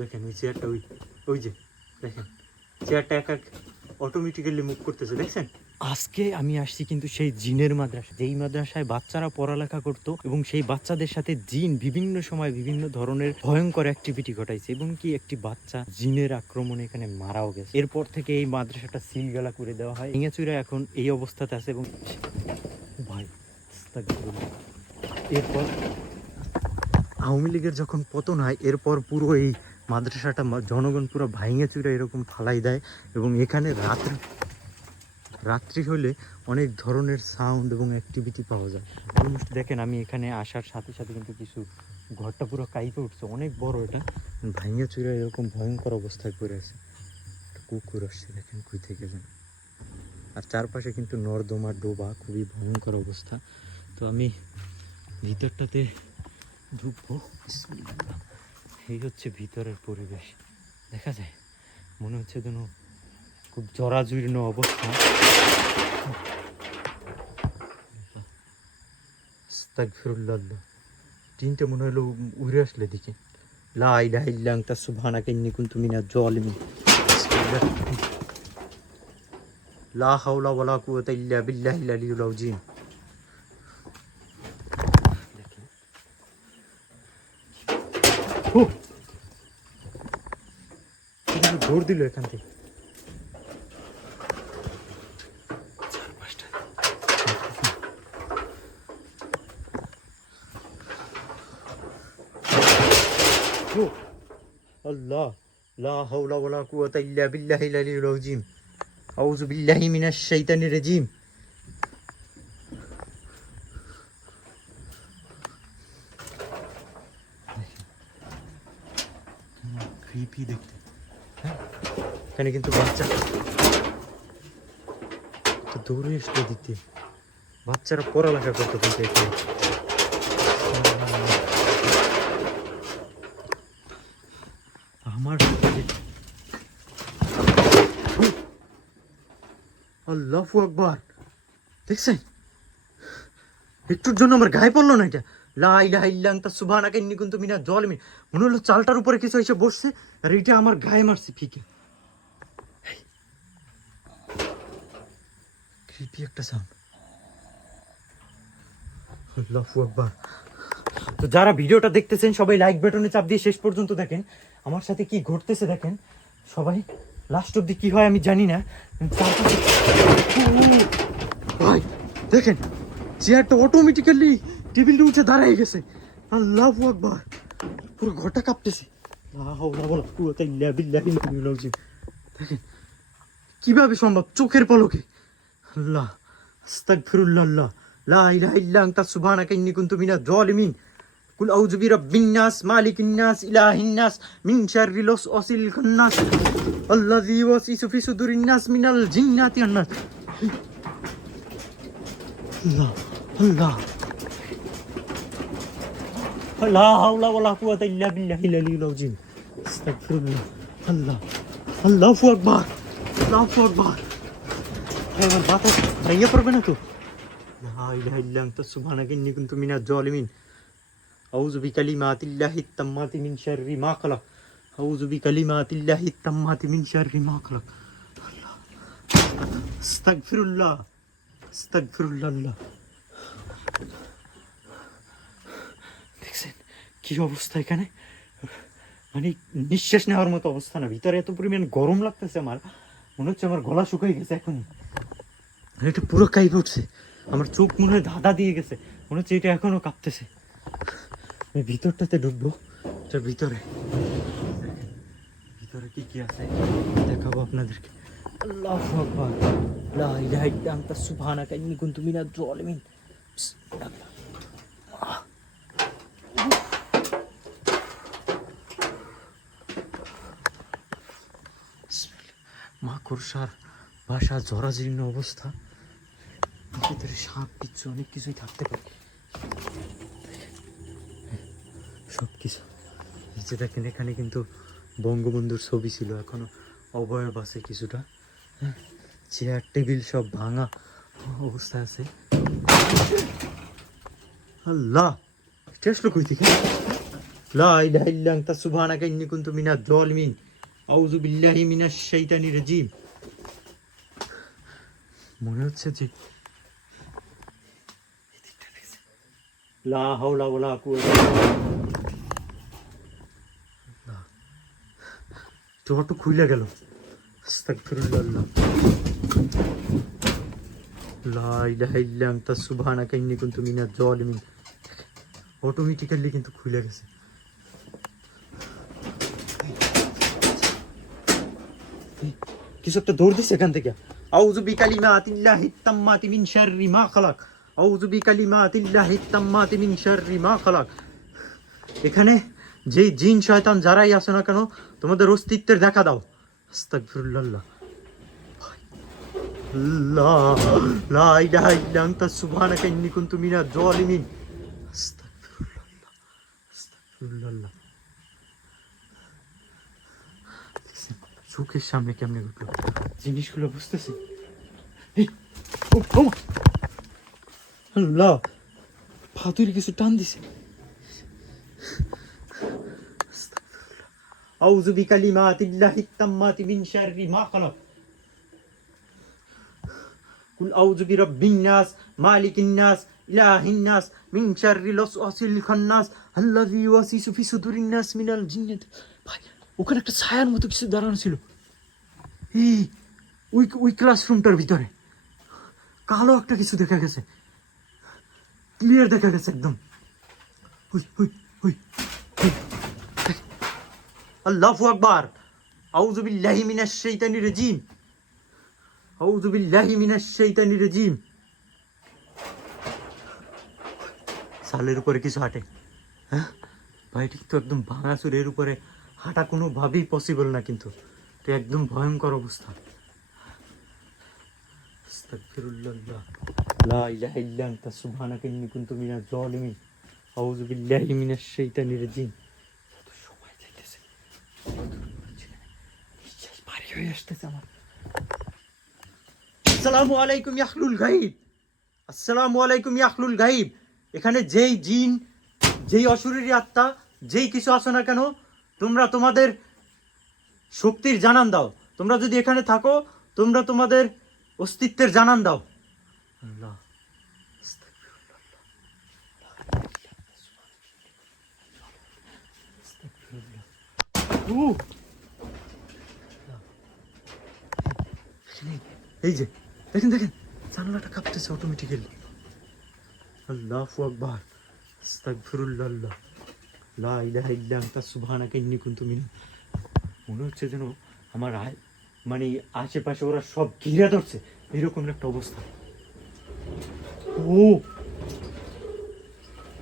দেখেন ওই চেয়ারটা, ওই যে দেখেন চেয়ারটা এক অটোমেটিক্যালি মুভ করতেছে, দেখছেন? আজকে আমি আসছি কিন্তু সেই জিনের মাদ্রাসা, যেই মাদ্রাসায় বাচ্চারা পড়ালেখা করত এবং সেই বাচ্চাদের সাথে জিন বিভিন্ন সময় বিভিন্ন ধরনের ভয়ঙ্কর অ্যাক্টিভিটি ঘটাইছে এবং কি একটি বাচ্চা জিনের আক্রমণে এখানে মারাও গেছে। এরপর থেকে এই মাদ্রাসাটা সিলগালা করে দেওয়া হয়। ভেঙেচুরে এখন এই অবস্থাতে আছে এবং ভাই এরপর আওয়ামী লীগের যখন পতন হয় এরপর পুরো এই মাদ্রাসাটা জনগণ পুরো ভাঙে চুরে এরকম ফালাই দেয় এবং এখানে রাত্রি হলে অনেক ধরনের সাউন্ড এবং অ্যাক্টিভিটি পাওয়া যায়। দেখেন আমি এখানে আসার সাথে সাথে কিন্তু কিছু ঘরটা পুরো কাইপে উঠছে, অনেক বড়, এটা ভাঙে চুরে এরকম ভয়ঙ্কর অবস্থায় পড়ে আছে। কুকুর আসছে দেখেন কই থেকে যেন, আর চারপাশে কিন্তু নর্দমা ডোবা, খুবই ভয়ঙ্কর অবস্থা। তো আমি ভিতরটাতে ঢুকবো। এই হচ্ছে ভিতরের পরিবেশ, দেখা যায় মনে হচ্ছে যেন খুব জরাজীর্ণ অবস্থা। আস্তাগফিরুল্লাহ, টিনটা মনে হলো উড়ে আসলে দিকে। লা ইলাহা ইল্লা আনতা সুবহানাকা ইন্নী কুনতু মিনাজ জালিমিন। লা হাওলা ওয়ালা কুওয়াতা ইল্লা বিল্লাহিল আলিয়্যিল আযীম। দৌড় দিল এখান থেকে। আল্লাহ, লা হাওলা ওয়ালা কুওয়াতা ইল্লা বিল্লাহিল আলিয়্যিল আযীম। আউযু বিল্লাহি মিনাশ শাইতানির রাজীম। ক্রিপি দেখতে, এখানে কিন্তু বাচ্চা দৌড়ে আসলে দিতে, বাচ্চারা পড়ালেখা করতে কিন্তু এখানে। আমার আল্লাহু আকবার, দেখছেন একটুর জন্য আমার গায়ে পড়লো না এটা। লা ইলাহা ইল্লা আনতা সুবহানাকা ইন্নী কুনতু মিনাজ জালিমিন। মনে হলো চালটার উপরে কিছু এসে বসছে আর এটা আমার গায়ে মারছে ফিকে। ক্রিপি একটা সাউন্ড। আল্লাহু আকবার। তো যারা ভিডিওটা দেখতেছেন সবাই লাইক বাটনে চাপ দিয়ে শেষ পর্যন্ত দেখেন আমার সাথে কি ঘটতেছে। দেখেন সবাই লাস্ট অব্দি কি হয় আমি জানি না। ভাই দেখেন চেয়ারটা অটোমেটিক্যালি টেবিলটা উঠে দাঁড়ায় গেছে। আল্লাহু আকবার, পুরো ঘরটা কাঁপতেছে। দেখেন কিভাবে সম্ভব, চোখের পলকে। আল্লাহ, আস্তাগফিরুল্লাহ, লা ইলাহা ইল্লা আনতা সুবহানাকা ইন্নী কুনতু মিনাজ জালিমিন। কুল আউযু বিরাব্বিন নাস, মালিকিন নাস, ইলাহিন নাস, মিন শাররিল ওয়াসওয়াসিল খান্নাস, আল্লাযী ইউওয়াসওয়িসু ফি সুদুরিন নাস মিনাল জিন্নাতি ওয়ান নাস। আল্লাহ আল্লাহ, লা হাওলা ওয়ালা কুওয়াতা ইল্লা বিল্লাহিল আলিয়্যিল আযীম। আস্তাগফিরুল্লাহ। আল্লাহ, আল্লাহু আকবার, আল্লাহু আকবার। এবার বাতাস ভেঙে পড়বে না তো? লা ইলাহা ইল্লা আনতা সুবহানাকা ইন্নী কুনতু মিনাজ জালিমিন। আউযু বিকালিমাতিল্লাহিত তাম্মাতি মিন শাররি মা খালাক। আউযু বিকালিমাতিল্লাহিত তাম্মাতি মিন শাররি মা খালাক। আল্লাহ, আস্তাগফিরুল্লাহ, আস্তাগফিরুল্লাহ। দেখছেন কি অবস্থা এখানে, মানে নিঃশ্বাস নেওয়ার মতো অবস্থা না। ভিতরে এত পরিমাণ গরম লাগতেছে আমার, মনে হচ্ছে আমার গলা শুকিয়ে গেছে এখনই। এটা পুরো কাঁপে উঠছে, আমার চোখ মনে হয় ধাঁধা দিয়ে গেছে, মনে হচ্ছে এটা এখনো কাঁপতেছে। আমি ভিতরটাতে ঢুকবো, এটার ভিতরে ভিতরে কি কি আছে দেখাবো আপনাদেরকে। আল্লাহু আকবার, লা ইলাহা ইল্লা আনতা সুবহানাকা ইন্নী কুনতু মিনাজ জালিমিন। মাকড়সার বাসা, জরাজীর্ণ অবস্থা, ভিতরে সাপ কিছু অনেক কিছুই থাকতে পারে, সব কিছু। এই যে দেখেন এখানে কিন্তু বঙ্গবন্ধুর ছবি ছিল, এখনো অবয়ব আছে কিছুটা। হ্যাঁ, চেয়ার টেবিল সব ভাঙা অবস্থা আছে। আল্লাহ এটা আসলো কই থেকে? লা ইলাহা ইল্লা আনতা সুবহানাকা ইন্নী কুনতু মিনাজ জালিমিন। আউযু বিল্লাহি মিনাশ শাইতানির রাজিম। মনে হচ্ছে যে লা হাওলা ওয়ালা কুওয়াতা ইল্লা বিল্লাহ। তো খুইলা গেল। আস্তাগফিরুল্লাহ। লা ইলাহা ইল্লা আনতা সুবহানাকা ইন্নী কুনতু মিনাজ জালিমিন। অটোমেটিক্যালি কিন্তু খুলে গেছে। কিছু একটা দৌড় দিছে এখান থেকে। আউযু বিকালিমাতিল্লাহিত তাম্মাতি মিন শাররি মা খালাক। আউযু বিকালিমাতিল্লাহিত তাম্মাতি মিন শাররি মা খালাক। এখানে যে জিন শয়তান যারাই আসে না কেন, তোমাদের অস্তিত্বের দেখা দাও। আস্তাগফিরুল্লাহ। লা লা ইলাহা ইল্লা আনতা সুবহানাকা ইন্নী কুনতু মিনাজ জালিমিন। আস্তাগফিরুল্লাহ। আস্তাগফিরুল্লাহ। চোখের সামনে কেমনে উঠলো জিনিসগুলো বুঝতেছি। আল্লাহ ফাতুরি কিছু টান দিছে। আউযু বিকালিমাতিল্লাহিত তাম্মাতি মিন শাররি মা খালাক। কুল আউযু বিরাব্বিন নাস মালিকিন নাস ইলাহিন নাস মিন শাররিল ওয়াসওয়াসিল খান্নাস আল্লাযী ইউওয়াসওয়িসু ফি সুদুরিন নাস মিনাল জিন্নাতি। ভাই ওখানে একটা ছায়ার মতো কিছু দাঁড়ানো ছিল। এই ওই ক্লাসরুমটার ভিতরে কালো একটা কিছু দেখা গেছে, ক্লিয়ার দেখা গেছে একদম। আল্লাহু আকবার। আউযু বিল্লাহি মিনাশ শাইতানির রাজিম। আউযু বিল্লাহি মিনাশ শাইতানির রাজিম। সালের উপরে কিছু হাঁটে। হ্যাঁ ভাই ঠিক তো একদম ভাঙাচুরের উপরে হাঁটা কোনোভাবেই পসিবল না, কিন্তু তো একদম ভয়ঙ্কর অবস্থা। আস্তাগফিরুল্লাহ। লা ইলাহা ইল্লা আনতা সুবহানাকা ইন্নী কুনতু মিনাজ জালিমিন। আউযু বিল্লাহি মিনাশ শাইতানির রাজিম। কত সময় যাইতেছে, নিঃশ্বাস ভারী হয়ে আসতেছে আমার। আসসালামু আলাইকুম ইয়া আহলুল গায়ব। আসসালামু আলাইকুম ইয়া আহলুল গায়ব। এখানে যেই জিন, যেই অশরীরী আত্মা, যেই কিছু আসো না কেন, তোমরা তোমাদের শক্তির জানান দাও। তোমরা যদি এখানে থাকো, তোমরা তোমাদের অস্তিত্বের জানান দাও। আল্লাহ এই যে দেখেন দেখেন জানালাটা কাঁপতেছে অটোমেটিক্যালি। আল্লাহু আকবার। আস্তাগফিরুল্লাহ। লা ইলাহা ইল্লা আনতা সুবহানাকা ইন্নী কুনতু মিনাল। মনে হচ্ছে যেন আমার মানে আশেপাশে ওরা সব ঘিরে ধরছে, এরকম একটা অবস্থা। ও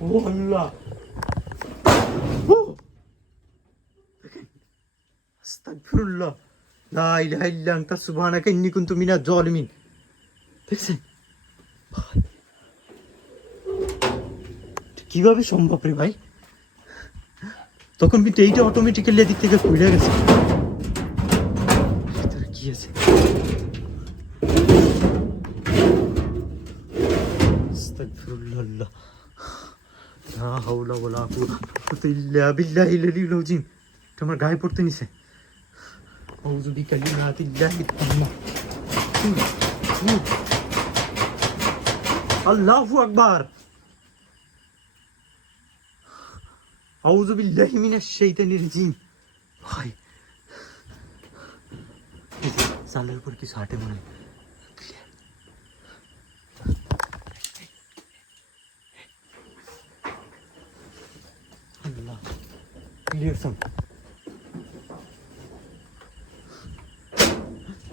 ও আল্লাহ, আস্তাগফিরুল্লাহ। লা ইলাহা ইল্লা আনতা সুবহানাকা ইন্নী কুনতু মিনাজ জালিমিন। দেখছেন কিভাবে সম্ভব রে ভাই? তখন কিন্তু এইটা অটোমেটিক্যালি এদিক থেকে খুলে গেছে। কি আছে? আস্তাগফিরুল্লাহ। লা হাওলা ওয়ালা কুওয়াতা ইল্লা বিল্লাহিল আলিয়্যিল আযীম। এটা আমার গায়ে পড়তে নিছে। আউযু বিকালিমাতিল্লাহিত তাম্মাত। আল্লাহু আকবার। আউযু বিল্লাহি মিনাশ শাইতানির রাজিম। ভাই সালের উপর কিছু হাঁটে মনে হয়। আল্লাহ ক্লিয়ার সাউন্ড।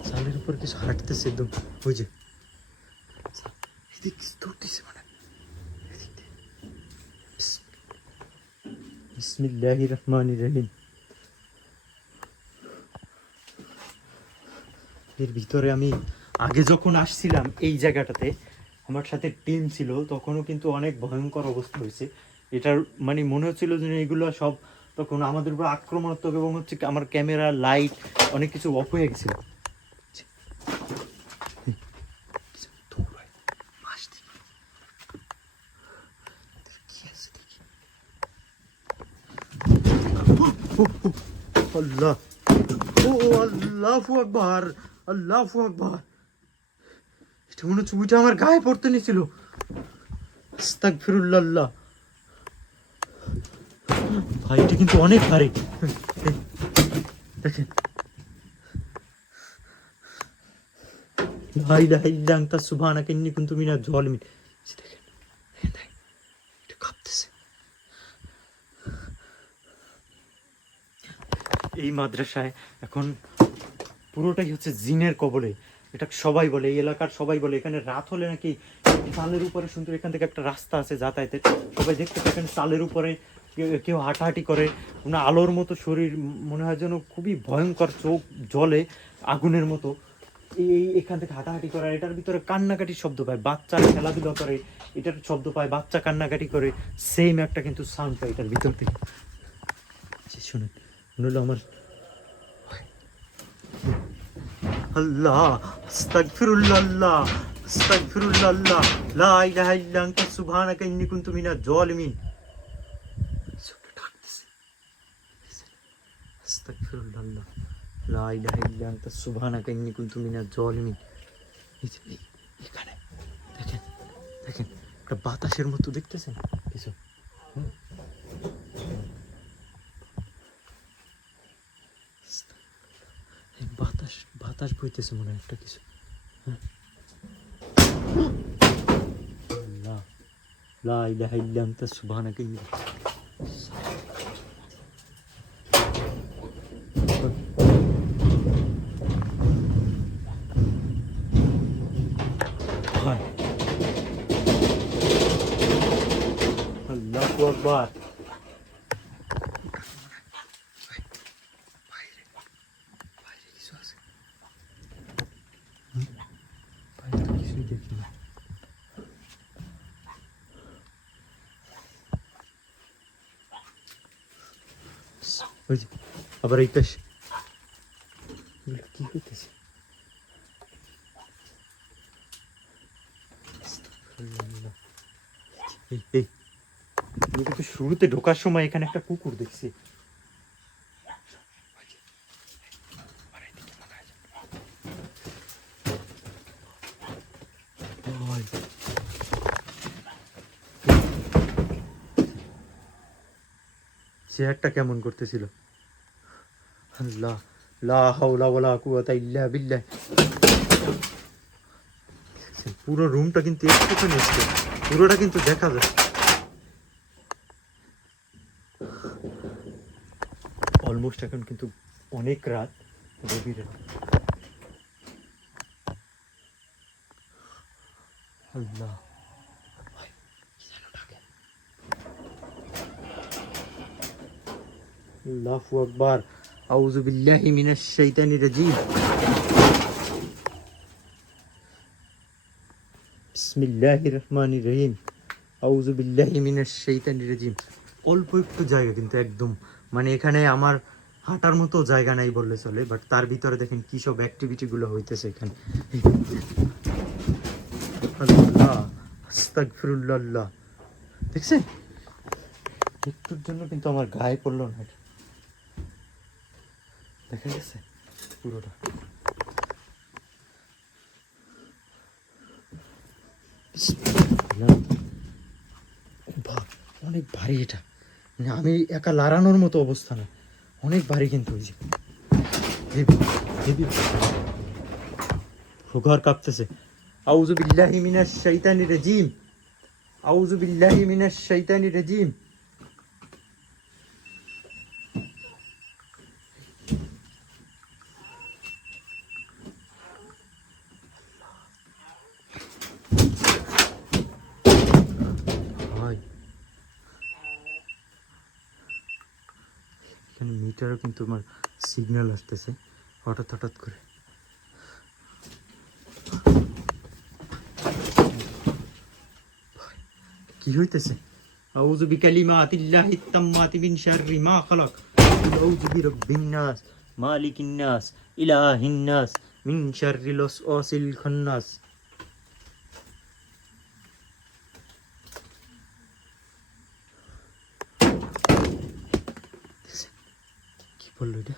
সালের উপর কিছু হাঁটতেছে একদম। ওই যে এদিক দৌড়তেছে মানে। বিসমিল্লাহির রহমানির রহিম। এর ভিতরে আমি আগে যখন আসছিলাম এই জায়গাটাতে, আমার সাথে টিম ছিল, তখনও কিন্তু অনেক ভয়ঙ্কর অবস্থা হয়েছে। এটার মানে মনে হচ্ছিল যে এগুলো সব তখন আমাদের উপর আক্রমণাত্মক, এবং হচ্ছে আমার ক্যামেরা লাইট অনেক কিছু অফ হয়ে গেছিল। আল্লাহ, ও আল্লাহু আকবার, আল্লাহু আকবার। এটা মনে হচ্ছে ওইটা আমার গায়ে পড়তে নিছিল। আস্তাগফিরুল্লাহ। ভাই এটা কিন্তু অনেক ভারী, দেখেন। লা ইলাহা ইল্লা আনতা সুবহানাকা ইন্নী কুনতু মিনাজ জালিমিন। দেখেন, এটা কাঁপতেছে। এই মাদ্রাসায় এখন পুরোটাই হচ্ছে জিনের কবলে। এটা সবাই বলে, এই এলাকার সবাই বলে। এখানে রাত হলে নাকি চালের উপরে সুন্দর, এখান থেকে একটা রাস্তা আছে যাতায়াতের, সবাই দেখতে পাচ্ছেন চালের উপরে কেউ হাঁটাহাঁটি করে, মানে আলোর মতো শরীর, মনে হয় যেন খুবই ভয়ঙ্কর, চোখ জ্বলে আগুনের মতো। এই এখান থেকে হাঁটাহাঁটি করে, এটার ভিতরে কান্নাকাটির শব্দ পায়, বাচ্চা খেলাধুলা করে, এটার শব্দ পায়, বাচ্চা কান্নাকাটি করে, সেম একটা কিন্তু সাউন্ড পায় এটার ভিতর থেকে। শুনেন, মনে হলো আমার আল্লাহ, আস্তাগফিরুল্লাহ, আস্তাগফিরুল্লাহ, লা ইলাহা ইল্লা আনতা সুবহানাকা ইন্নী কুনতু মিনাজ জালিমিন। আস্তাগফিরুল্লাহ, লা ইলাহা ইল্লা আনতা সুবহানাকা ইন্নী কুনতু মিনাজ জালিমিন। এখানে দেখেন, দেখেন একটা বাতাসের মতো দেখতেছেন কিছু? বাতাস, বাতাস বইতেছে মনে হয় একটা কিছু। আল্লাহ, লা ইলাহা ইল্লা আনতা সুবহানাকা ইন্নী। আল্লাহু আকবার। বাইরে কিছু আছে, বাইরে তো কিছুই দেখি না। ওই যে আবার এই পাশে কি হইতেছে? এই কিন্তু শুরুতে ঢোকার সময় এখানে একটা কুকুর দেখছি। চেয়ারটা কেমন করতেছিল। আল্লাহ, লা হাওলা ওয়ালা কুওয়াতা ইল্লা বিল্লাহ। পুরো রুমটা কিন্তু একটুখানি এসছে, পুরোটা কিন্তু দেখা যায়। অলমোস্ট এখন কিন্তু অনেক রাত, গভীর রাত। আল্লাহ, আল্লাহু আকবার। আউযু বিল্লাহি মিনাশ শাইতানির রাজিম। বিসমিল্লাহির রহমানির রহিম। আউযু বিল্লাহি মিনাশ শাইতানির রাজিম। অল্প একটু জায়গা কিন্তু একদম, মানে এখানে আমার হাঁটার মতো জায়গা নাই বললে চলে, বাট তার ভিতরে দেখেন কি সব অ্যাক্টিভিটি গুলো হইতেছে এখানে। আল্লাহ, আস্তাগফিরুল্লাহ। দেখছেন, একটুর জন্য কিন্তু আমার গায়ে পড়লো না, দেখা গেছে পুরোটা। অনেক ভারী এটা, মানে আমি একা লাড়ানোর মতো অবস্থা না, অনেক ভারী কিন্তু। ওই যে ঘর কাঁপতেছে। আউযু বিল্লাহি মিনাশ শাইতানির রাজিম, আউযু বিল্লাহি মিনাশ শাইতানির রাজিম। এখানে মিটারও কিন্তু আমার সিগন্যাল আসতেছে হঠাৎ হঠাৎ করে। কি হইতেছে? আউযু বিকালিমাতিল্লাহিত তাম্মাতি মিন শাররি মা খালাক, আউযু বিরাব্বিন নাস, মালিকিন নাস, ইলাহিন নাস, মিন শাররিল ওয়াসওয়াসিল খান্নাস। বললো এটা?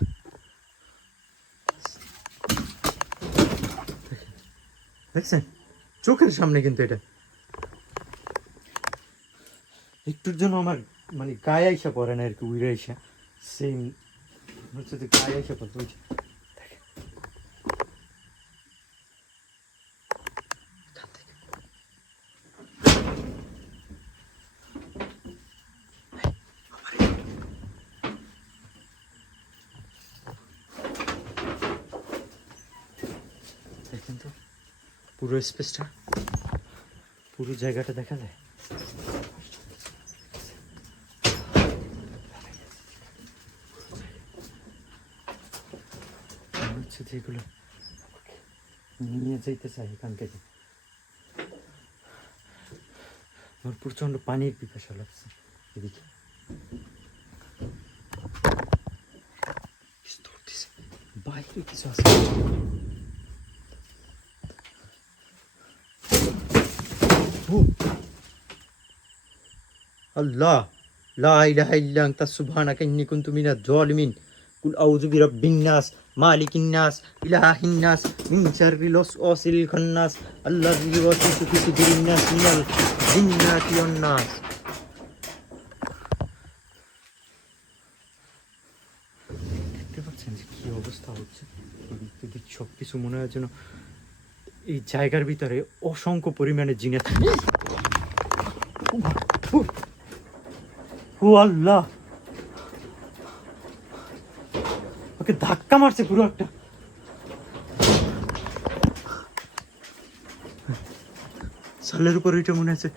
দেখছেন চোখের সামনে কিন্তু এটা একটুর জন্য আমার মানে গায়ে আইসা পড়ে না আর কি, উইরে আইসা সেম হচ্ছে যে গায়ে আইসা পড়তো। দেখেন তো পুরো স্পেসটা, পুরো জায়গাটা দেখা যায়। হচ্ছে যেগুলো নিয়ে যেতে চাই এখান থেকে। আমার প্রচন্ড পানির পিপাসা লাগছে এদিকে। বাইরে কিছু আছে। আল্লাহ লা ইলাহা ইল্লা আনতা সুবহানাকা ইন্নী কুনতু মিনাজ জালিমিন। কুল আউযু বিরাব্বিন নাস মালিকিন নাস ইলাহিন নাস মিন শাররিল ওয়াসওয়াসিল খান্নাস আল্লাযী ইউওয়াসওয়িসু ফি সুদুরিন নাস মিনাল জিন্নাতি ওয়ান নাস। দেখতে পাচ্ছেন যে কি অবস্থা হচ্ছে, সব কিছু মনে হয় যেন এই জায়গার ভিতরে অসংখ্য পরিমাণে জিনে থাকে। ও আল্লাহ, ওকে ধাক্কা মারছে পুরো একটা। সালের উপর ওইটা মনে হচ্ছে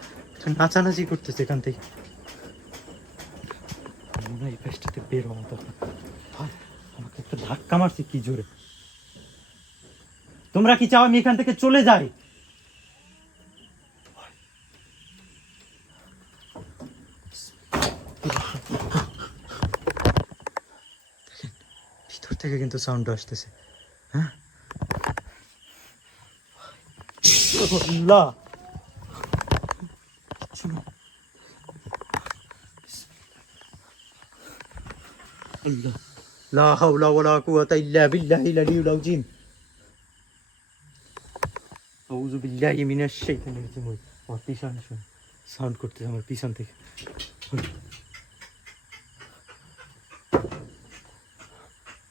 নাচানাচি করতেছে এখান থেকে। মনে হয় এই পেছটাতে বের হওয়া তখন আমাকে একটা ধাক্কা মারছে কি জোরে। তোমরা কি চাও আমি এখান থেকে চলে যাই? ভিতর থেকে কিন্তু সাউন্ড আসতেছে। হ্যাঁ আল্লাহ, আল্লাহ লা হাওলা ওয়ালা কুওয়াতা ইল্লা বিল্লাহিল আলিয়্যিল আযীম। আউযু বিল্লাহি মিনাশ শাইতানির রাজিম। আমার পিছনে সাউন্ড করতেছে, আমার পিছন থেকে।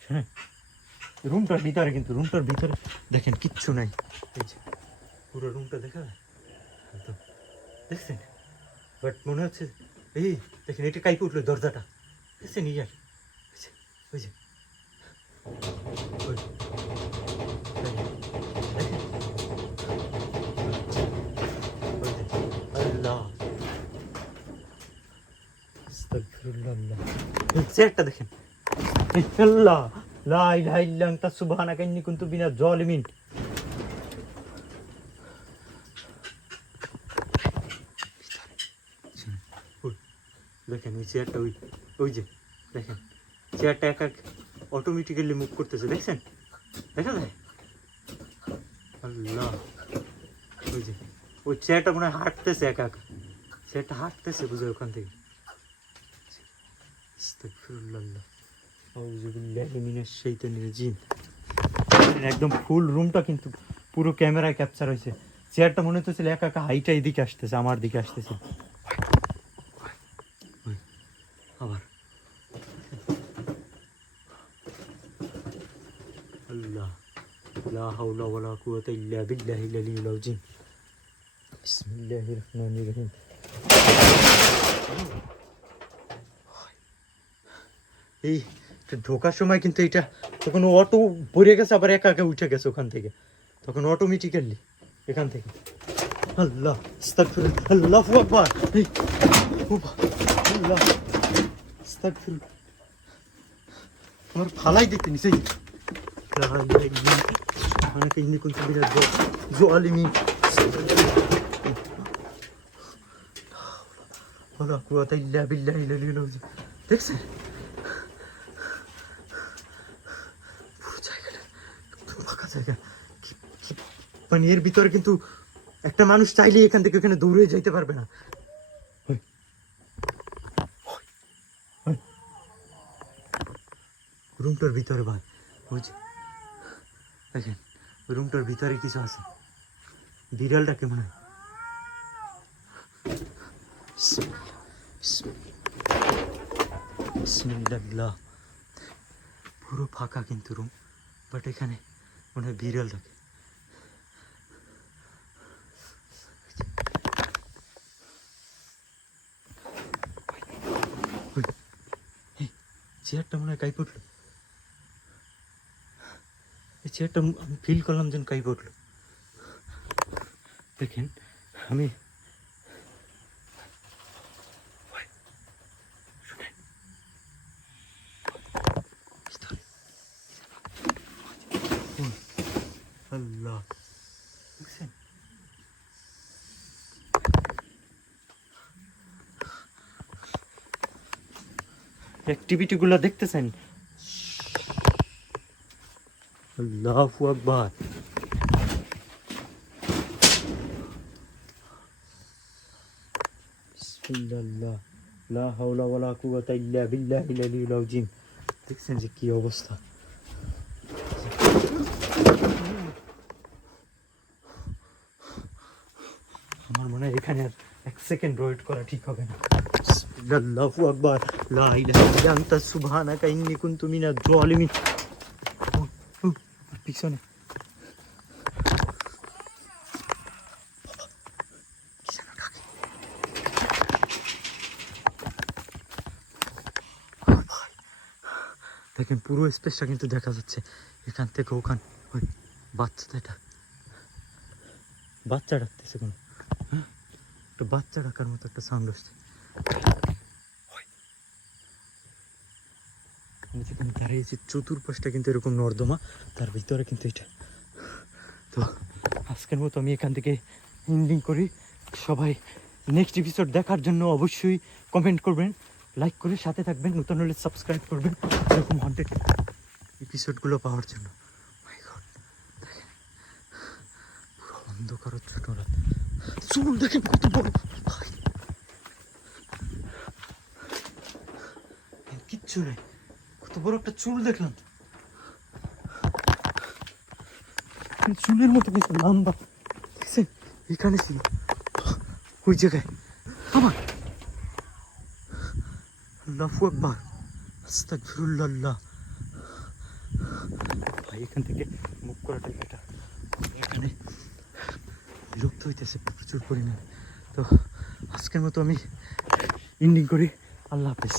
হ্যাঁ রুমটার ভিতরে, কিন্তু রুমটার ভিতরে দেখেন কিচ্ছু নাই। এই যে পুরো রুমটা দেখা যায় একদম, দেখছেন? বাট মনে হচ্ছে এই দেখেন এটা কাইপে উঠলো দরজাটা, দেখছেন? ইয়ার ওই যে আল্লাহ আস্তাগফিরুল্লাহ। চেয়ারটা দেখেন, আল্লাহ লা ইলাহা ইল্লা আনতা সুবহানাকা ইন্নী কুনতু মিনাজ জালিমিন। দেখেন ওই চেয়ারটা, ওই যে দেখেন চেয়ারটা এক এক অটোমেটিক্যালি মুভ করতেছে, দেখছেন? দেখা যায়? আল্লাহ ওই যে ওই চেয়ারটা মনে হয় হাঁটতেছে একা একা, চেয়ারটা হাঁটতেছে বুঝে ওখান থেকে। একদম ফুল রুমটা কিন্তু পুরো ক্যামেরায় ক্যাপচার হয়েছে। চেয়ারটা মনে হচ্ছে একা একা হাইটা এদিকে আসতেছে, আমার দিকে আসতেছে আবার। আল্লাহ লা হাওলা ওয়ালা কুওয়াতা ইল্লা বিল্লাহিল আলিয়্যিল আযীম। বিসমিল্লাহির রহমানির রহিম। এই ঢোকার সময় কিন্তু এটা তখন অটো ভরে গেছে, আবার একা একা উঠে গেছে ওখান থেকে, তখন অটোমেটিক্যালি এখান থেকে। আল্লাহ আস্তাগফিরুল্লাহ, আল্লাহু আকবার। আল্লাহ আস্তাগফিরুল্লাহ, আমার ফালাই দিতে নিছে। অনেকে ইন্নি কুনতু মিনাজ জালিমিন। ওয়ালা কুওয়াতা ইল্লা বিল্লাহিল আলিয়্যিল আযীম। দেখছেন পুরো জায়গাটা ফাঁকা জায়গা, মানে এর ভিতরে কিন্তু একটা মানুষ চাইলেই এখান থেকে ওখানে দৌড়ে যাইতে পারবে না। রুমটার ভিতরে ভাই, বুঝ দেখেন রুমটার ভিতরে কিছু আছে, বিড়ালটা কেমন হয়। বিসমিল্লাহ। পুরো ফাঁকা কিন্তু রুম, বাট এখানে মনে হয় বিড়াল থাকে। চেয়ারটা মনে হয় কাই পড়লো, এই চেয়ারটা আমি ফিল করলাম যেন কাই পড়লো। দেখেন আমি আল্লাহ বুঝছেন, অ্যাক্টিভিটিগুলো দেখতেছেন। আল্লাহু আকবার। বিসমিল্লাহ, লা হাওলা ওয়ালা কুওয়াতা ইল্লা বিল্লাহিল আলিয়্যিল আযীম। দেখছেন যে কি অবস্থা। আমার মনে হয় এখানে আর এক সেকেন্ড ওয়েট করা ঠিক হবে না। আল্লাহু আকবার, লা ইলাহা ইল্লা আনতা সুবহানাকা ইন্নী কুনতু মিনাজ জালিমিন। পিছনে দেখেন পুরো স্পেসটা কিন্তু দেখা যাচ্ছে এখান থেকে ওখান। ওই বাচ্চাটা, এটা বাচ্চা ডাকতেছে কোনো, একটা বাচ্চা ডাকার মতো একটা সাউন্ড আসছে। আমি যেখানে দাঁড়িয়েছি চতুর্পাশটা কিন্তু এরকম নর্দমা, তার ভিতরে কিন্তু এটা। তো আজকের মতো আমি এখান থেকে এন্ডিং করি। সবাই নেক্সট এপিসোড দেখার জন্য অবশ্যই কমেন্ট করবেন, লাইক করে সাথে থাকবেন, নতুন হলে সাবস্ক্রাইব করবেন এরকম হন্টেড এপিসোডগুলো পাওয়ার জন্য। মাই গড, দেখেন পুরো অন্ধকার ছোট রাত, চুল দেখেন কত বড় ভাই, কিচ্ছু নেই, কত বড় একটা চুল দেখলাম, চুলের মতো কিছু লম্বা দেখছেন এখানে ছিল ওই জায়গায়। আমার আল্লাহু আকবার, আস্তাগফিরুল্লাহ। ভাই এখান থেকে মুভ করাটা এটা, এখানে বিরক্ত হইতেছে প্রচুর পরিমাণে। তো আজকের মতো আমি এন্ডিং করি, আল্লাহ হাফেজ।